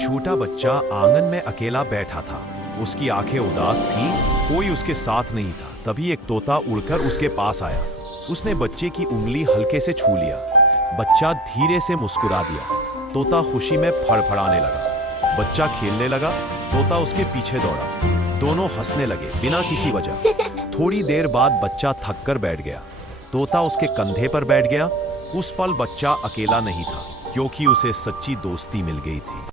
छोटा बच्चा आंगन में अकेला बैठा था। उसकी आंखें उदास थी, कोई उसके साथ नहीं था। तभी एक तोता उड़कर उसके पास आया। उसने बच्चे की उंगली हल्के से छू लिया। बच्चा धीरे से मुस्कुरा दिया। तोता खुशी में फड़फड़ाने लगा। बच्चा खेलने लगा, तोता उसके पीछे दौड़ा। दोनों हंसने लगे बिना किसी वजह। थोड़ी देर बाद बच्चा थक कर बैठ गया। तोता उसके कंधे पर बैठ गया। उस पल बच्चा अकेला नहीं था, क्योंकि उसे सच्ची दोस्ती मिल गई थी।